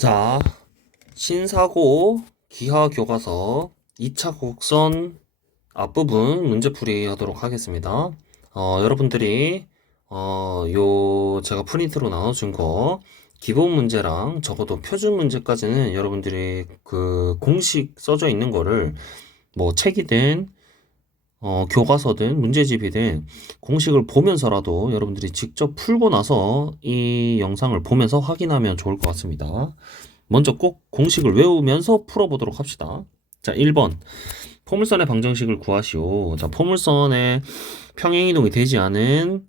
자, 신사고 기하 교과서 2차 곡선 앞부분 문제풀이 하도록 하겠습니다. 어, 여러분들이 어, 요 제가 프린트로 나눠준 거 기본 문제랑 적어도 표준 문제까지는 여러분들이 그 공식 써져 있는 거를 뭐 책이든 어, 교과서든 문제집이든 공식을 보면서라도 여러분들이 직접 풀고 나서 이 영상을 보면서 확인하면 좋을 것 같습니다. 먼저 꼭 공식을 외우면서 풀어보도록 합시다. 자, 1번. 포물선의 방정식을 구하시오. 자, 포물선의 평행이동이 되지 않은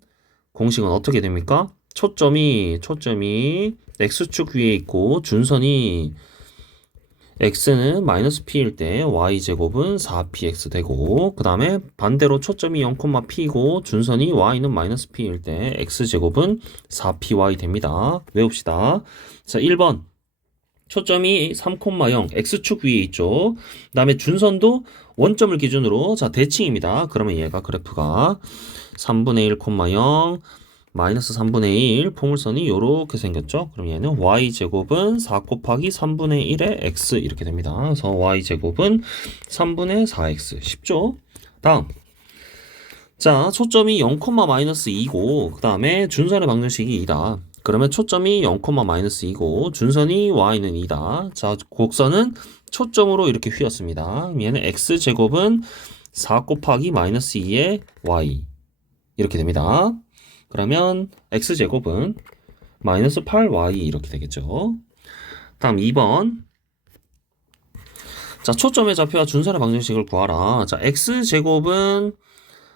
공식은 어떻게 됩니까? 초점이, 초점이 x축 위에 있고 준선이 x는 마이너스 p일 때 y제곱은 4px 되고 그 다음에 반대로 초점이 0,p이고 준선이 y는 마이너스 p일 때 x제곱은 4py 됩니다. 외웁시다. 자, 1번 초점이 3,0 x축 위에 있죠. 그 다음에 준선도 원점을 기준으로 자 대칭입니다. 그러면 얘가 그래프가 3분의 1,0 마이너스 3분의 1 포물선이 이렇게 생겼죠. 그럼 얘는 y제곱은 4 곱하기 3분의 1의 x 이렇게 됩니다. 그래서 y제곱은 3분의 4x 쉽죠? 다음 자 초점이 0, 마이너스 2고 그 다음에 준선의 방정식이 2다. 그러면 초점이 0, 마이너스 2고 준선이 y는 2다. 자 곡선은 초점으로 이렇게 휘었습니다. 얘는 x제곱은 4 곱하기 마이너스 2의 y 이렇게 됩니다. 그러면 x제곱은 마이너스 8y 이렇게 되겠죠. 다음 2번. 자, 초점의 좌표와 준선의 방정식을 구하라. 자, x제곱은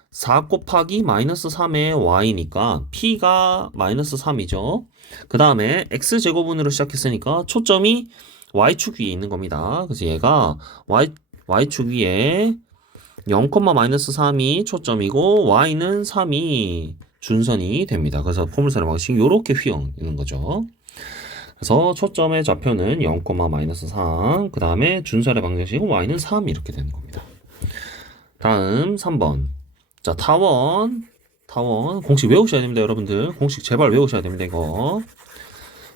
4 곱하기 마이너스 3의 y니까 p가 마이너스 3이죠. 그 다음에 x제곱은으로 시작했으니까 초점이 y축 위에 있는 겁니다. 그래서 얘가 y, y축 위에 0, 마이너스 3이 초점이고 y는 3이 준선이 됩니다. 그래서 포물선의 방식이 이렇게 휘어있는 거죠. 그래서 초점의 좌표는 0, 마이너스 3, 그 다음에 준선의 방정식은 y는 3 이렇게 되는 겁니다. 다음 3번. 자, 타원. 타원. 공식 외우셔야 됩니다, 여러분들. 공식 제발 외우셔야 됩니다, 이거.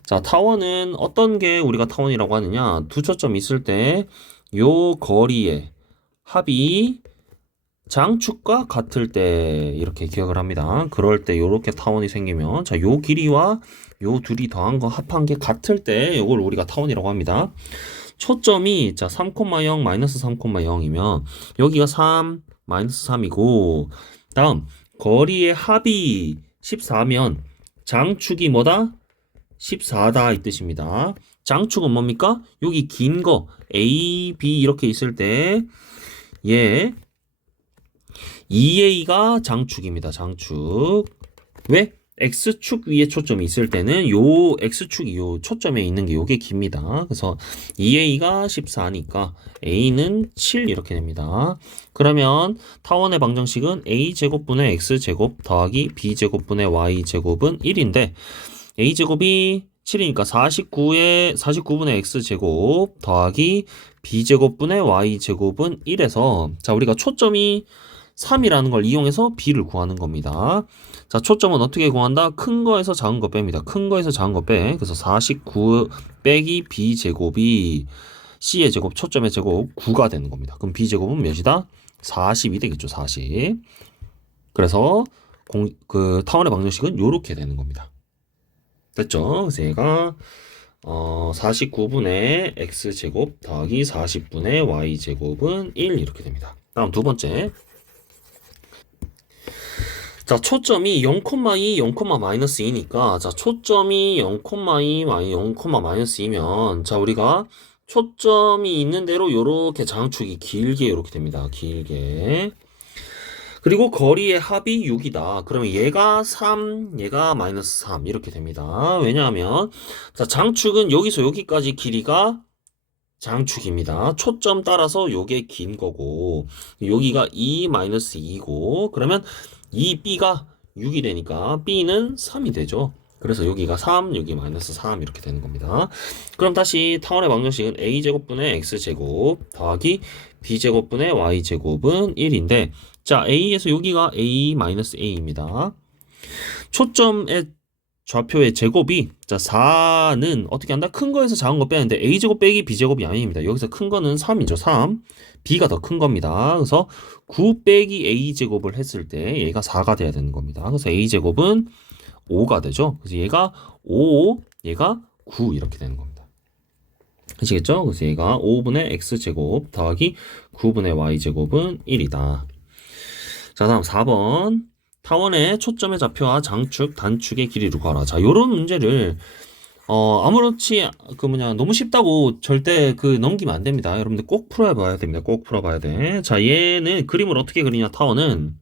자, 타원은 어떤 게 우리가 타원이라고 하느냐? 두 초점 있을 때 요 거리의 합이 장축과 같을 때 이렇게 기억을 합니다. 그럴 때 이렇게 타원이 생기면 자, 요 길이와 요 둘이 더한 거 합한 게 같을 때 이걸 우리가 타원이라고 합니다. 초점이 자, 3,0 마이너스 3,0이면 여기가 3 마이너스 3이고 다음 거리의 합이 14면 장축이 뭐다? 14다 이 뜻입니다. 장축은 뭡니까? 여기 긴 거 A, B 이렇게 있을 때얘 2A가 장축입니다. 장축. 왜? X축 위에 초점이 있을 때는 요 X축이 요 초점에 있는 게 요게 깁니다. 그래서 2A가 14니까 A는 7 이렇게 됩니다. 그러면 타원의 방정식은 A제곱분의 X제곱 더하기 B제곱분의 Y제곱은 1인데 A제곱이 7이니까 49의 49분의 X제곱 더하기 B제곱분의 Y제곱은 1에서 자 우리가 초점이 3이라는 걸 이용해서 b를 구하는 겁니다. 자, 초점은 어떻게 구한다? 큰 거에서 작은 거 뺍니다. 큰 거에서 작은 거 빼. 그래서 49 빼기 b 제곱이 c의 제곱, 초점의 제곱 9가 되는 겁니다. 그럼 b 제곱은 몇이다? 40이 되겠죠. 40. 그래서 공, 그 타원의 방정식은 이렇게 되는 겁니다. 됐죠? 그래서 얘가 어, 49분의 x제곱 더하기 40분의 y제곱은 1 이렇게 됩니다. 다음 두 번째. 자, 초점이 0,2, 0, 마이너스 2니까, 자, 초점이 0,2, 0, 마이너스 2면, 자, 우리가 초점이 있는 대로 요렇게 장축이 길게 요렇게 됩니다. 길게. 그리고 거리의 합이 6이다. 그러면 얘가 3, 얘가 마이너스 3 이렇게 됩니다. 왜냐하면 자, 장축은 여기서 여기까지 길이가 장축입니다. 초점 따라서 요게 긴 거고 여기가 2 마이너스 2고 그러면 이 b가 6이 되니까 b는 3이 되죠. 그래서 여기가 3, 여기 마이너스 3 이렇게 되는 겁니다. 그럼 다시 타원의 방정식은 a제곱분의 x제곱 더하기 b제곱분의 y제곱은 1인데 자 a에서 여기가 a 마이너스 a입니다. 초점의 좌표의 제곱이 자 4는 어떻게 한다? 큰 거에서 작은 거 빼는데 a제곱 빼기 b제곱이 아닙니다. 여기서 큰 거는 3이죠. 3. b가 더 큰 겁니다. 그래서 9 빼기 a제곱을 했을 때 얘가 4가 돼야 되는 겁니다. 그래서 a제곱은 5가 되죠. 그래서 얘가 5, 얘가 9 이렇게 되는 겁니다. 아시겠죠? 그래서 얘가 5분의 x제곱 더하기 9분의 y제곱은 1이다. 자, 다음 4번. 타원의 초점의 좌표와 장축, 단축의 길이를 구하라. 자, 요런 문제를 어, 아무렇지 그 뭐냐 너무 쉽다고 절대 그 넘기면 안 됩니다. 여러분들 꼭 풀어 봐야 됩니다. 꼭 풀어 봐야 돼. 자, 얘는 그림을 어떻게 그리냐 타원은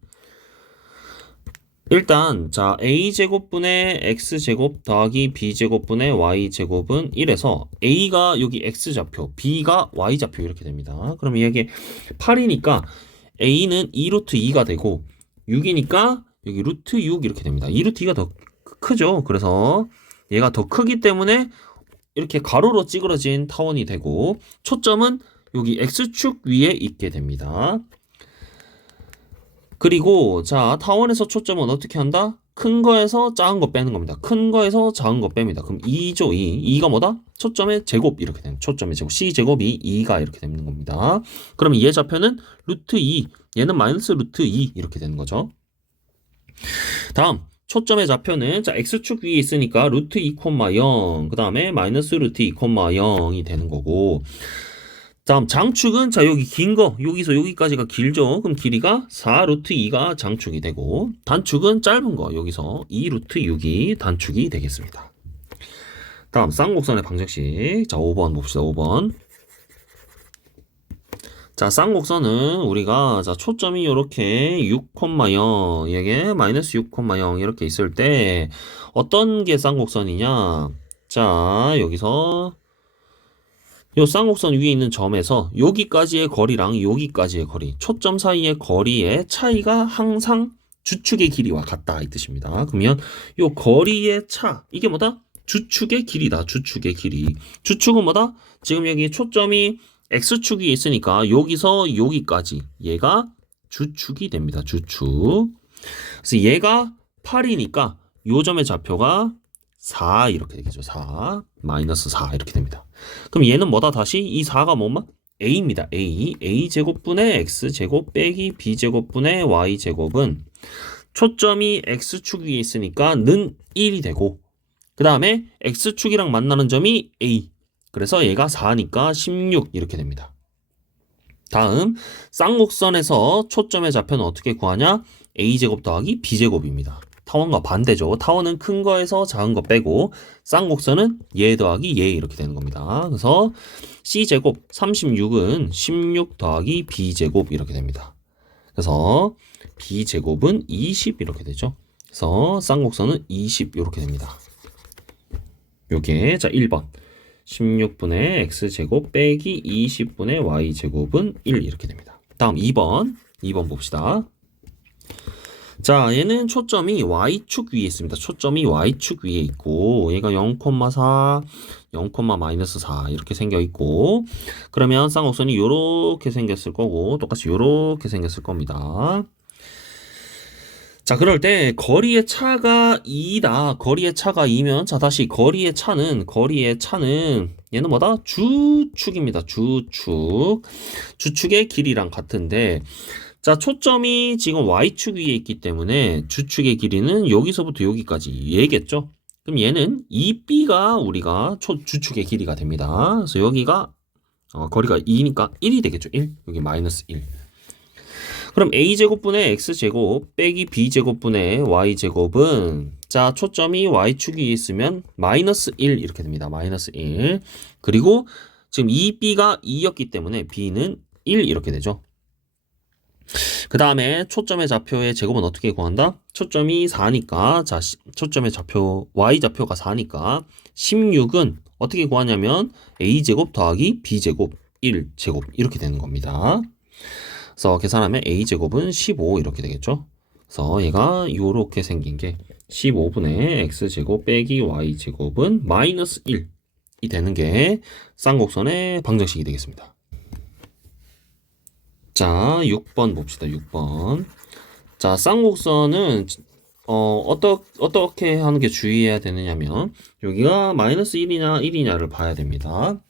일단 자 a제곱분의 x제곱 더하기 b제곱분의 y제곱은 1에서 a가 여기 x좌표, b가 y좌표 이렇게 됩니다. 그러면 이게 8이니까 a는 2루트 2가 되고 6이니까 여기 루트 6 이렇게 됩니다. 2루트 2가 더 크- 크죠. 그래서 얘가 더 크기 때문에 이렇게 가로로 찌그러진 타원이 되고 초점은 여기 x축 위에 있게 됩니다. 그리고 자 타원에서 초점은 어떻게 한다? 큰 거에서 작은 거 빼는 겁니다. 큰 거에서 작은 거 뺍니다. 그럼 2죠 2. 2가 뭐다? 초점의 제곱 이렇게 되는 초점의 제곱 c 제곱이 2가 이렇게 되는 겁니다. 그러면 얘 좌표는 루트 2 얘는 마이너스 루트 2 이렇게 되는 거죠. 다음 초점의 좌표는 자 x축 위에 있으니까 루트 2,0그 다음에 마이너스 루트 2,0이 되는 거고. 다음 장축은 자 여기 긴 거 여기서 여기까지가 길죠? 그럼 길이가 4 루트 2가 장축이 되고 단축은 짧은 거 여기서 2 루트 6이 단축이 되겠습니다. 다음 쌍곡선의 방정식. 자 5번 봅시다 5번 자, 쌍곡선은 우리가 자, 초점이 이렇게 6,0 이게 마이너스 6,0 이렇게 있을 때 어떤 게 쌍곡선이냐? 자, 여기서 요 쌍곡선 위에 있는 점에서 여기까지의 거리랑 여기까지의 거리, 초점 사이의 거리의 차이가 항상 주축의 길이와 같다 이 뜻입니다. 그러면 요 거리의 차 이게 뭐다? 주축의 길이다. 주축의 길이. 주축은 뭐다? 지금 여기 초점이 x축이 있으니까 여기서 여기까지 얘가 주축이 됩니다. 주축. 그래서 얘가 8이니까 요 점의 좌표가 4 이렇게 되겠죠. 4 마이너스 4 이렇게 됩니다. 그럼 얘는 뭐다 다시 이 4가 뭐만 a입니다. a a 제곱분의 x 제곱 빼기 b 제곱분의 y 제곱은 초점이 x축 위에 있으니까 는 1이 되고 그 다음에 x축이랑 만나는 점이 a 그래서 얘가 4니까 16 이렇게 됩니다. 다음 쌍곡선에서 초점의 좌표는 어떻게 구하냐? a제곱 더하기 b제곱입니다. 타원과 반대죠. 타원은 큰 거에서 작은 거 빼고 쌍곡선은 얘 더하기 얘 이렇게 되는 겁니다. 그래서 c제곱 36은 16 더하기 b제곱 이렇게 됩니다. 그래서 b제곱은 20 이렇게 되죠. 그래서 쌍곡선은 20 이렇게 됩니다. 요게 자 1번 16분의 x제곱 빼기 20분의 y제곱은 1 이렇게 됩니다. 다음 2번 2번 봅시다. 자 얘는 초점이 y축 위에 있습니다. 초점이 y축 위에 있고 얘가 0,4 0, 마이너스 4 이렇게 생겨 있고 그러면 쌍곡선이 요렇게 생겼을 거고 똑같이 요렇게 생겼을 겁니다. 자, 그럴 때 거리의 차가 2다. 거리의 차가 2면 자, 다시 거리의 차는 거리의 차는 얘는 뭐다? 주축입니다. 주축. 주축의 길이랑 같은데 자, 초점이 지금 y축 위에 있기 때문에 주축의 길이는 여기서부터 여기까지 얘겠죠? 그럼 얘는 2b가 우리가 초, 주축의 길이가 됩니다. 그래서 여기가 어, 거리가 2니까 1이 되겠죠. 1. 여기 마이너스 1. 그럼 a제곱분의 x제곱 빼기 b제곱분의 y제곱은 자 초점이 y축 위에 있으면 마이너스 1 이렇게 됩니다. 마이너스 1 그리고 지금 2b가 2였기 때문에 b는 1 이렇게 되죠. 그 다음에 초점의 좌표의 제곱은 어떻게 구한다? 초점이 4니까 자 시- 초점의 좌표 y좌표가 4니까 16은 어떻게 구하냐면 a제곱 더하기 b제곱 1 제곱 이렇게 되는 겁니다. 그래서 계산하면 a제곱은 15 이렇게 되겠죠. 그래서 얘가 요렇게 생긴 게 15분의 x제곱 빼기 y제곱은 마이너스 1이 되는 게 쌍곡선의 방정식이 되겠습니다. 자, 6번 봅시다. 6번. 자, 쌍곡선은 어, 어떠, 어떻게 하는 게 주의해야 되느냐면, 여기가 마이너스 1이냐 1이냐를 봐야 됩니다.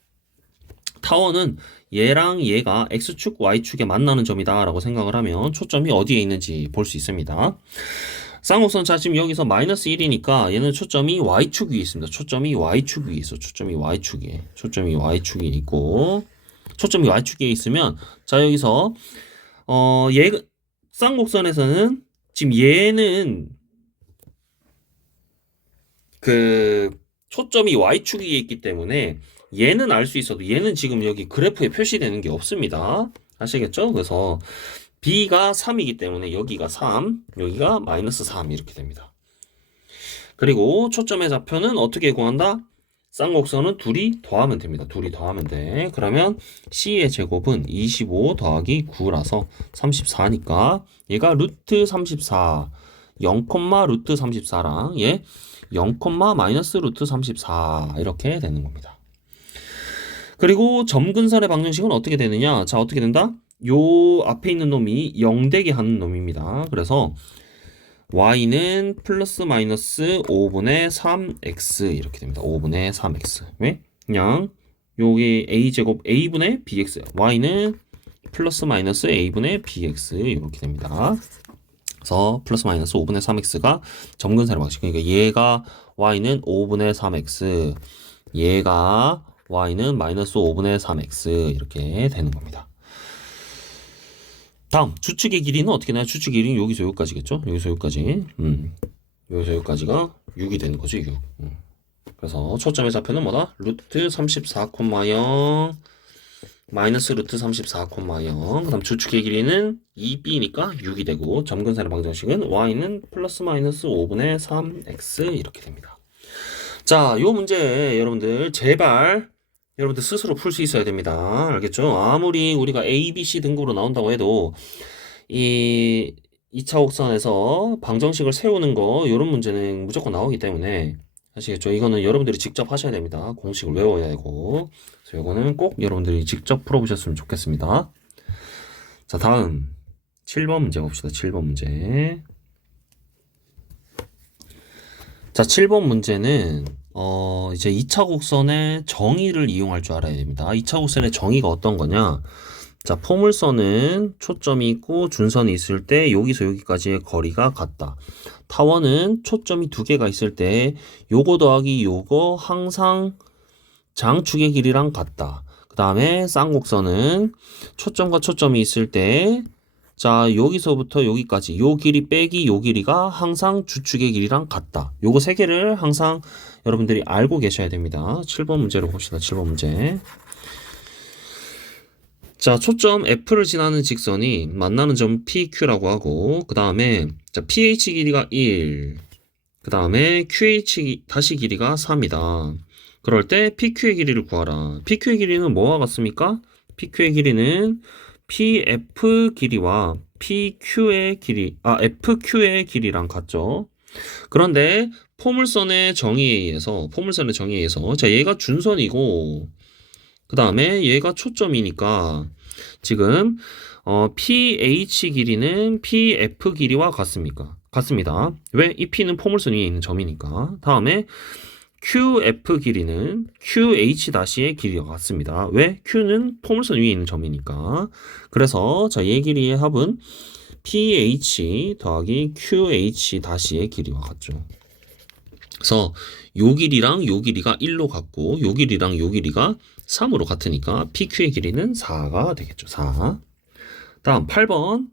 타원은 얘랑 얘가 X축, Y축에 만나는 점이다 라고 생각을 하면 초점이 어디에 있는지 볼 수 있습니다. 쌍곡선 자 지금 여기서 마이너스 1이니까 얘는 초점이 Y축 위에 있습니다. 초점이 Y축 위에 있어. 초점이 Y축 위에. 초점이 Y축 위에 있고 초점이 Y축 위에 있으면 자 여기서 어 얘 쌍곡선에서는 지금 얘는 그 초점이 Y축 위에 있기 때문에 얘는 알 수 있어도 얘는 지금 여기 그래프에 표시되는 게 없습니다. 아시겠죠? 그래서 B가 3이기 때문에 여기가 3, 여기가 마이너스 3 이렇게 됩니다. 그리고 초점의 좌표는 어떻게 구한다? 쌍곡선은 둘이 더하면 됩니다. 둘이 더하면 돼. 그러면 C의 제곱은 25 더하기 9라서 34니까 얘가 루트 34, 0, 루트 34랑 얘 0, 마이너스 루트 34 이렇게 되는 겁니다. 그리고 점근선의 방정식은 어떻게 되느냐? 자, 어떻게 된다? 요 앞에 있는 놈이 0되게 하는 놈입니다. 그래서 y는 플러스 마이너스 5분의 3x 이렇게 됩니다. 5분의 3x. 왜? 그냥 여기 a제곱 a분의 bx. y는 플러스 마이너스 a분의 bx 이렇게 됩니다. 그래서 플러스 마이너스 5분의 3x가 점근선의 방식. 그러니까 얘가 y는 5분의 3x, 얘가 y는 마이너스 5분의 3x 이렇게 되는 겁니다. 다음 주축의 길이는 어떻게 나요? 주축 길이는 여기서 여기까지겠죠? 여기서 여기까지. 음. 여기서 여기까지가 6이 되는 거죠, 6. 음. 그래서 초점의 좌표는 뭐다? 루트 34,0 마이너스 루트 34,0 그다음 주축의 길이는 2b니까 6이 되고 점근선의 방정식은 y는 플러스 마이너스 5분의 3x 이렇게 됩니다. 자, 요 문제 여러분들 제발 여러분들 스스로 풀 수 있어야 됩니다. 알겠죠? 아무리 우리가 A, B, C 등급으로 나온다고 해도 이 2차 곡선에서 방정식을 세우는 거 이런 문제는 무조건 나오기 때문에 아시겠죠? 이거는 여러분들이 직접 하셔야 됩니다. 공식을 외워야 되고 그래서 이거는 꼭 여러분들이 직접 풀어보셨으면 좋겠습니다. 자 다음 7번 문제 봅시다. 7번 문제 자 7번 문제는 어, 이제 2차 곡선의 정의를 이용할 줄 알아야 됩니다. 2차 곡선의 정의가 어떤 거냐? 자, 포물선은 초점이 있고 준선이 있을 때 여기서 여기까지의 거리가 같다. 타원은 초점이 두 개가 있을 때 요거 더하기 요거 항상 장축의 길이랑 같다. 그 다음에 쌍곡선은 초점과 초점이 있을 때 자, 여기서부터 여기까지 요 길이 빼기 요 길이가 항상 주축의 길이랑 같다. 요거 세 개를 항상 여러분들이 알고 계셔야 됩니다. 7번 문제로 봅시다. 7번 문제. 자, 초점 F를 지나는 직선이 만나는 점 PQ라고 하고 그 다음에 자, PH 길이가 1, 그 다음에 QH 다시 길이가 3이다. 그럴 때 PQ의 길이를 구하라. PQ의 길이는 뭐와 같습니까? PQ의 길이는 PF 길이와 PQ의 길이, 아, FQ의 길이랑 같죠. 그런데 포물선의 정의에 의해서, 포물선의 정의에 의해서, 자, 얘가 준선이고, 그 다음에 얘가 초점이니까, 지금, 어, PH 길이는 PF 길이와 같습니까? 같습니다. 왜? 이 P는 포물선 위에 있는 점이니까. 다음에, QF 길이는 QH-의 길이와 같습니다. 왜? Q는 포물선 위에 있는 점이니까. 그래서 자, 얘 길이의 합은 PH 더하기 QH-의 길이와 같죠. 그래서 요 길이랑 요 길이가 1로 같고 요 길이랑 요 길이가 3으로 같으니까 PQ의 길이는 4가 되겠죠. 4. 다음 8번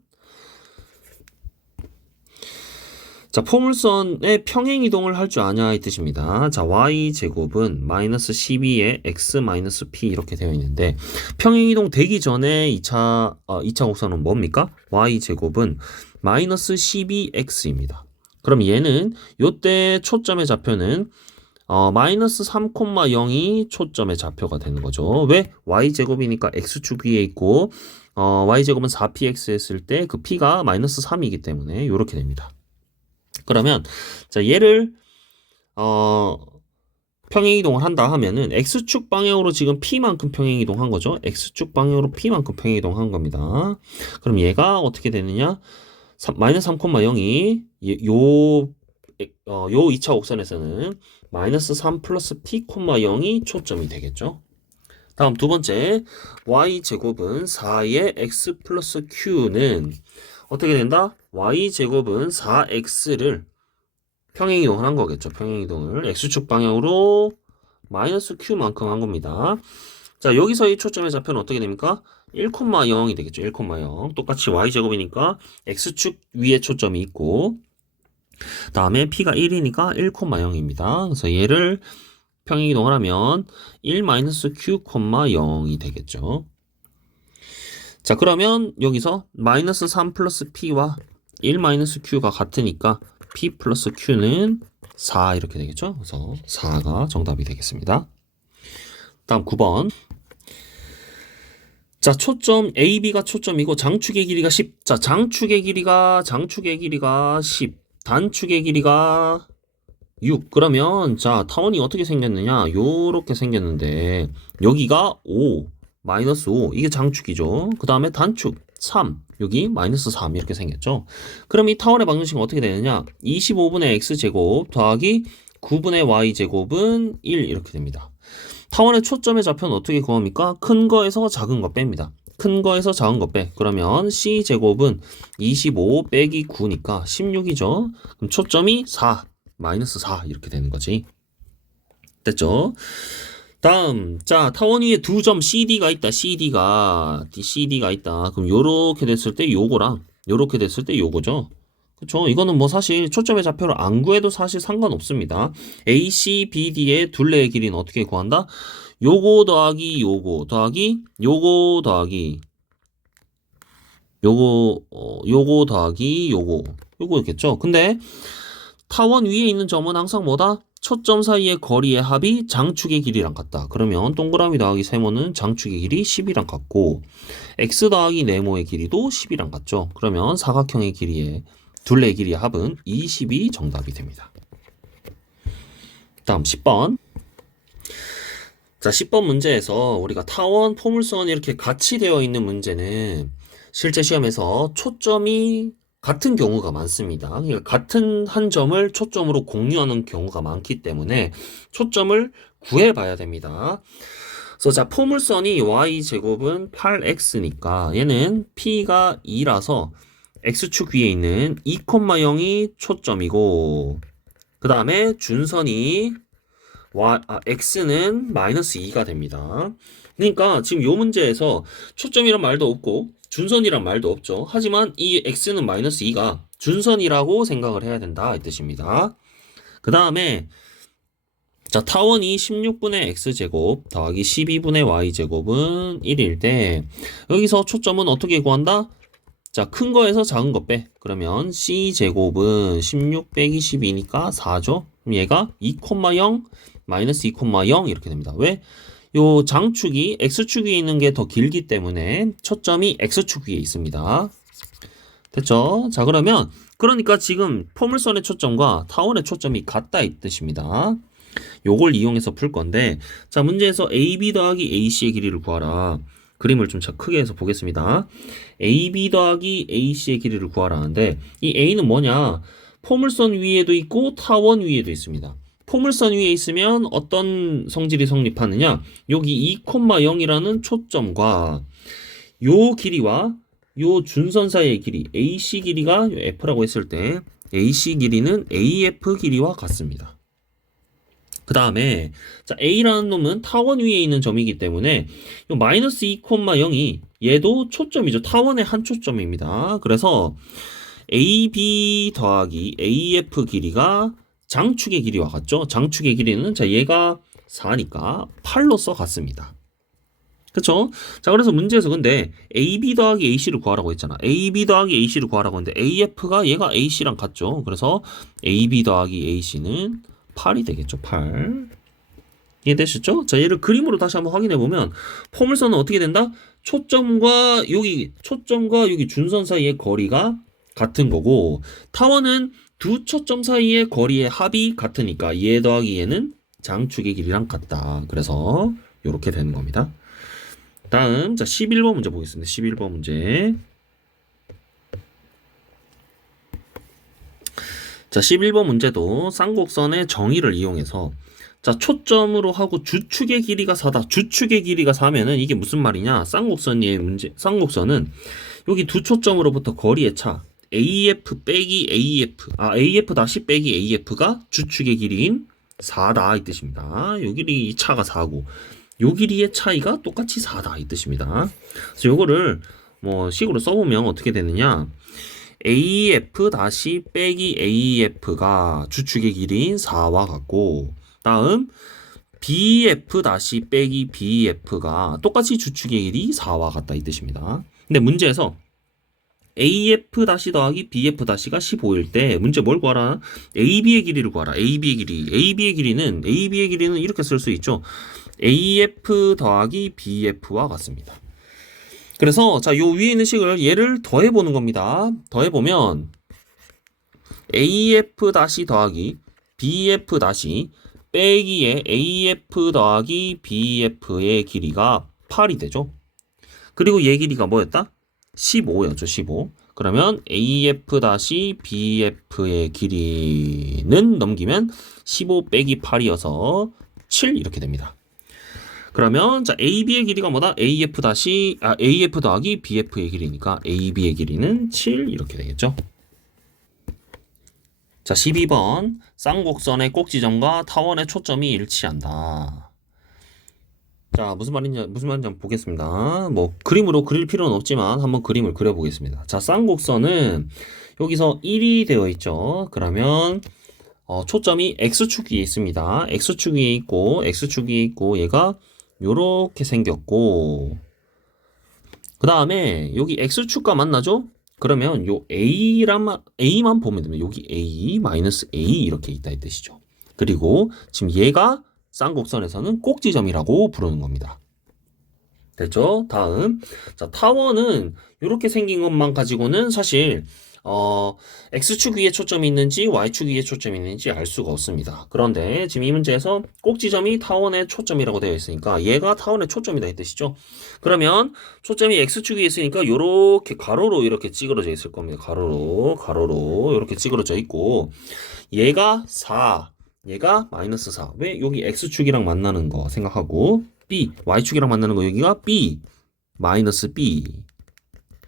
자, 포물선의 평행 이동을 할 줄 아냐 이 뜻입니다. 자, y 제곱은 마이너스 12에 x 마이너스 p 이렇게 되어 있는데 평행 이동 되기 전에 2차 어, 2차 곡선은 뭡니까? y 제곱은 마이너스 12x입니다. 그럼 얘는 요때 초점의 좌표는 어, 마이너스 3,0이 초점의 좌표가 되는 거죠. 왜? y제곱이니까 x축 위에 있고, 어, y제곱은 4px 했을 때 그 p가 마이너스 3이기 때문에 이렇게 됩니다. 그러면 자 얘를 어 평행 이동을 한다 하면은 x축 방향으로 지금 p만큼 평행 이동한 거죠. x축 방향으로 p만큼 평행 이동한 겁니다. 그럼 얘가 어떻게 되느냐? 마이너스 3,0이 요 어, 요 2차 곡선에서는 마이너스 3 플러스 p, 0이 초점이 되겠죠. 다음 두 번째 y 제곱은 4의 x 플러스 q는 어떻게 된다? y 제곱은 4x를 평행 이동을 한 거겠죠. 평행 이동을 x축 방향으로 마이너스 q만큼 한 겁니다. 자 여기서 이 초점의 좌표는 어떻게 됩니까? 1,0이 되겠죠. 1,0 똑같이 y 제곱이니까 x축 위에 초점이 있고 다음에 p가 1이니까 1,0입니다. 그래서 얘를 평행 이동을 하면 1-q,0이 되겠죠. 자, 그러면 여기서 마이너스 3 플러스 p와 1-q가 같으니까 p 플러스 q는 4 이렇게 되겠죠. 그래서 4가 정답이 되겠습니다. 다음 9번. 자, 초점 AB가 초점이고 장축의 길이가 10. 자, 장축의 길이가 장축의 길이가 10. 단축의 길이가 6. 그러면 자, 타원이 어떻게 생겼느냐? 요렇게 생겼는데 여기가 5, 마이너스 5. 이게 장축이죠. 그 다음에 단축 3. 여기 마이너스 3 이렇게 생겼죠. 그럼 이 타원의 방정식은 어떻게 되느냐? 25분의 x제곱 더하기 9분의 y제곱은 1 이렇게 됩니다. 타원의 초점의 좌표는 어떻게 구합니까? 큰 거에서 작은 거 뺍니다. 큰 거에서 작은 거 빼. 그러면 c제곱은 25 빼기 9니까 16이죠. 그럼 초점이 4, 마이너스 4 이렇게 되는 거지. 됐죠? 다음, 자, 타원 위에 두 점 CD가 있다. CD가, CD가 있다. 그럼 요렇게 됐을 때 요거랑 요렇게 됐을 때 요거죠. 그쵸? 이거는 뭐 사실 초점의 좌표를 안 구해도 사실 상관없습니다. AC, BD의 둘레의 길이는 어떻게 구한다? 요거 더하기 요거 더하기 요거 더하기 요거 어, 요거 더하기 요거 요거였겠죠. 근데 타원 위에 있는 점은 항상 뭐다? 초점 사이의 거리의 합이 장축의 길이랑 같다. 그러면 동그라미 더하기 세모는 장축의 길이 10이랑 같고 x 더하기 네모의 길이도 10이랑 같죠. 그러면 사각형의 길이의 둘레의 길이의 합은 20이 정답이 됩니다. 다음 10번. 자, 10번 문제에서 우리가 타원, 포물선이 이렇게 같이 되어 있는 문제는 실제 시험에서 초점이 같은 경우가 많습니다. 그러니까 같은 한 점을 초점으로 공유하는 경우가 많기 때문에 초점을 구해봐야 됩니다. 그래서 자, 포물선이 y제곱은 8x니까 얘는 p가 2라서 x축 위에 있는 2,0이 초점이고 그 다음에 준선이 y, 아, x는 마이너스 2가 됩니다. 그러니까 지금 요 문제에서 초점이란 말도 없고 준선이란 말도 없죠. 하지만 이 x는 마이너스 2가 준선이라고 생각을 해야 된다 이 뜻입니다. 그 다음에 자 타원이 16분의 x제곱 더하기 12분의 y제곱은 1일 때 여기서 초점은 어떻게 구한다? 자, 큰 거에서 작은 거 빼. 그러면 c제곱은 16 빼기 12니까 4죠. 그럼 얘가 2,0 마이너스 2,0 이렇게 됩니다. 왜? 요 장축이 x축 위에 있는 게 더 길기 때문에 초점이 x축 위에 있습니다. 됐죠? 자, 그러면 그러니까 지금 포물선의 초점과 타원의 초점이 같다 이 뜻입니다. 요걸 이용해서 풀 건데 자, 문제에서 AB 더하기 AC의 길이를 구하라. 그림을 좀 크게 해서 보겠습니다. AB 더하기 AC의 길이를 구하라는데 이 A는 뭐냐? 포물선 위에도 있고 타원 위에도 있습니다. 포물선 위에 있으면 어떤 성질이 성립하느냐? 여기 2,0이라는 초점과 요 길이와 요 준선 사이의 길이 AC 길이가 F라고 했을 때 AC 길이는 AF 길이와 같습니다. 그 다음에 자 A라는 놈은 타원 위에 있는 점이기 때문에 요 마이너스 2,0이 얘도 초점이죠. 타원의 한 초점입니다. 그래서 AB 더하기 AF 길이가 장축의 길이와 같죠. 장축의 길이는 자 얘가 4니까 8로써 같습니다. 그쵸? 자, 그래서 문제에서 근데 AB 더하기 AC를 구하라고 했잖아. AB 더하기 AC를 구하라고 했는데 AF가 얘가 AC랑 같죠. 그래서 AB 더하기 AC는 8이 되겠죠. 8. 이해되셨죠? 자, 얘를 그림으로 다시 한번 확인해 보면 포물선은 어떻게 된다? 초점과 여기 초점과 여기 준선 사이의 거리가 같은 거고 타원은 두 초점 사이의 거리의 합이 같으니까 얘 더하기 얘는 장축의 길이랑 같다. 그래서 이렇게 되는 겁니다. 다음 자 11번 문제 보겠습니다. 11번 문제. 자, 11번 문제도 쌍곡선의 정의를 이용해서 자, 초점으로 하고 주축의 길이가 4다. 주축의 길이가 4면은 이게 무슨 말이냐? 쌍곡선의 문제, 쌍곡선은 여기 두 초점으로부터 거리의 차 AF 빼기 AF 아 AF 다시 빼기 AF가 주축의 길이인 4다 이 뜻입니다. 요 길이 차가 4고 요 길이의 차이가 똑같이 4다 이 뜻입니다. 그래서 요거를 뭐 식으로 써보면 어떻게 되느냐? AF 다시 빼기 AF가 주축의 길이인 4와 같고 다음 BF 다시 빼기 BF가 똑같이 주축의 길이 4와 같다 이 뜻입니다. 근데 문제에서 AF 다시 더하기 BF 다시가 15일 때 문제 뭘 구하라? AB의 길이를 구하라. AB의 길이. AB의 길이는 AB의 길이는 이렇게 쓸 수 있죠. AF 더하기 BF와 같습니다. 그래서 자, 요 위에 있는 식을 얘를 더해 보는 겁니다. 더해 보면 AF 다시 더하기 BF 다시 빼기에 AF 더하기 BF의 길이가 8이 되죠. 그리고 얘 길이가 뭐였다? 15였죠, 15. 그러면 AF 다시 BF의 길이는 넘기면 15 빼기 8이어서 7 이렇게 됩니다. 그러면 자 AB의 길이가 뭐다? AF 아 AF 더하기 BF의 길이니까 AB의 길이는 7 이렇게 되겠죠. 자 12번 쌍곡선의 꼭지점과 타원의 초점이 일치한다. 자 무슨 말인지 무슨 말인지 한번 보겠습니다. 뭐 그림으로 그릴 필요는 없지만 한번 그림을 그려보겠습니다. 자 쌍곡선은 여기서 1이 되어 있죠. 그러면 어, 초점이 x축 위에 있습니다. x축 위에 있고 x축 위에 있고 얘가 요렇게 생겼고 그 다음에 여기 x축과 만나죠? 그러면 요 a만 a만 보면 됩니다. 여기 a 마이너스 a 이렇게 있다 이 뜻이죠. 그리고 지금 얘가 쌍곡선에서는 꼭지점이라고 부르는 겁니다. 됐죠? 다음 자 타원은 이렇게 생긴 것만 가지고는 사실 어, X축 위에 초점이 있는지 Y축 위에 초점이 있는지 알 수가 없습니다. 그런데 지금 이 문제에서 꼭지점이 타원의 초점이라고 되어 있으니까 얘가 타원의 초점이다 이 뜻이죠. 그러면 초점이 X축 위에 있으니까 요렇게 가로로 이렇게 찌그러져 있을 겁니다. 가로로 가로로 이렇게 찌그러져 있고 얘가 4 얘가 마이너스 4. 왜 여기 X축이랑 만나는 거 생각하고 B Y축이랑 만나는 거 여기가 B 마이너스 B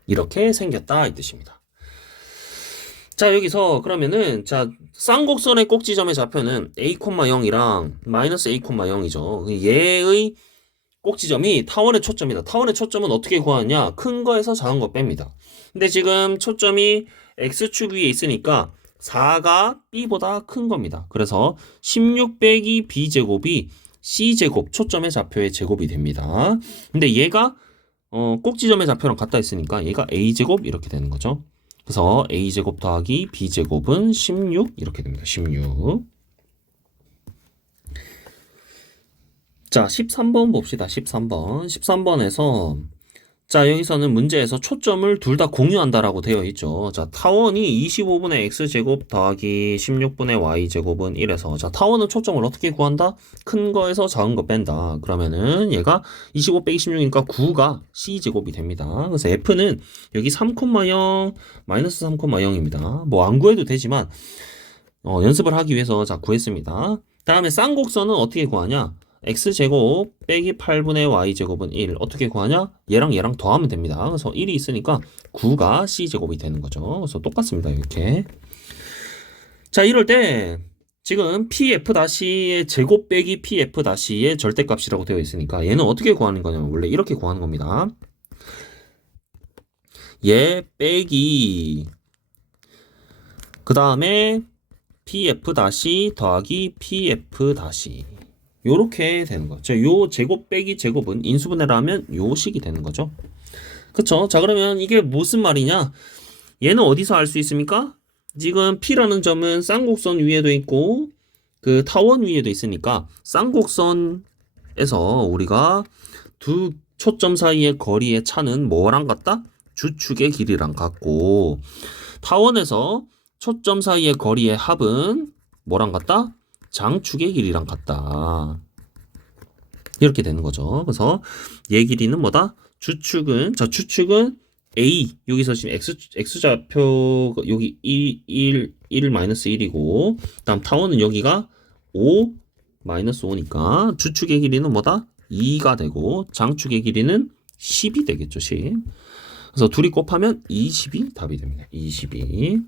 이렇게 생겼다 이 뜻입니다. 자, 여기서 그러면은 자, 쌍곡선의 꼭지점의 좌표는 a, 0이랑 마이너스 a, 0이죠. 얘의 꼭지점이 타원의 초점이다. 타원의 초점은 어떻게 구하느냐? 큰 거에서 작은 거 뺍니다. 근데 지금 초점이 x축 위에 있으니까 4가 b보다 큰 겁니다. 그래서 16 빼기 b제곱이 c제곱 초점의 좌표의 제곱이 됩니다. 근데 얘가 어, 꼭지점의 좌표랑 같다 있으니까 얘가 a제곱 이렇게 되는 거죠. 그래서 a제곱 더하기 b제곱은 16 이렇게 됩니다. 16. 자, 13번 봅시다. 13번. 13번에서 자, 여기서는 문제에서 초점을 둘 다 공유한다라고 되어 있죠. 자, 타원이 25분의 x제곱 더하기 16분의 y제곱은 1에서 자, 타원은 초점을 어떻게 구한다? 큰 거에서 작은 거 뺀다. 그러면은 얘가 25 빼기 16이니까 9가 c제곱이 됩니다. 그래서 f는 여기 3,0 마이너스 3,0입니다. 뭐 안 구해도 되지만 어, 연습을 하기 위해서 자 구했습니다. 다음에 쌍곡선은 어떻게 구하냐? X제곱 빼기 8분의 y제곱은 1 어떻게 구하냐? 얘랑 얘랑 더하면 됩니다. 그래서 1이 있으니까 9가 c제곱이 되는 거죠. 그래서 똑같습니다. 이렇게 자 이럴 때 지금 pf-의 제곱 빼기 pf-의 절대값이라고 되어 있으니까 얘는 어떻게 구하는 거냐면 원래 이렇게 구하는 겁니다. 얘 빼기 그 다음에 pf 더하기 pf 요렇게 되는 거죠. 요 제곱 빼기 제곱은 인수분해를 하면 요 식이 되는 거죠. 그쵸? 자, 그러면 이게 무슨 말이냐? 얘는 어디서 알 수 있습니까? 지금 P라는 점은 쌍곡선 위에도 있고, 그 타원 위에도 있으니까, 쌍곡선에서 우리가 두 초점 사이의 거리의 차는 뭐랑 같다? 주축의 길이랑 같고, 타원에서 초점 사이의 거리의 합은 뭐랑 같다? 장축의 길이랑 같다. 이렇게 되는 거죠. 그래서 얘 길이는 뭐다? 주축은 자 주축은 A 여기서 지금 x x좌표 여기 1 1 1 마이너스 1이고 그다음 타원은 여기가 5 마이너스 5니까 주축의 길이는 뭐다? 2가 되고 장축의 길이는 10이 되겠죠, 10. 그래서 둘이 곱하면 20이 답이 됩니다. 22.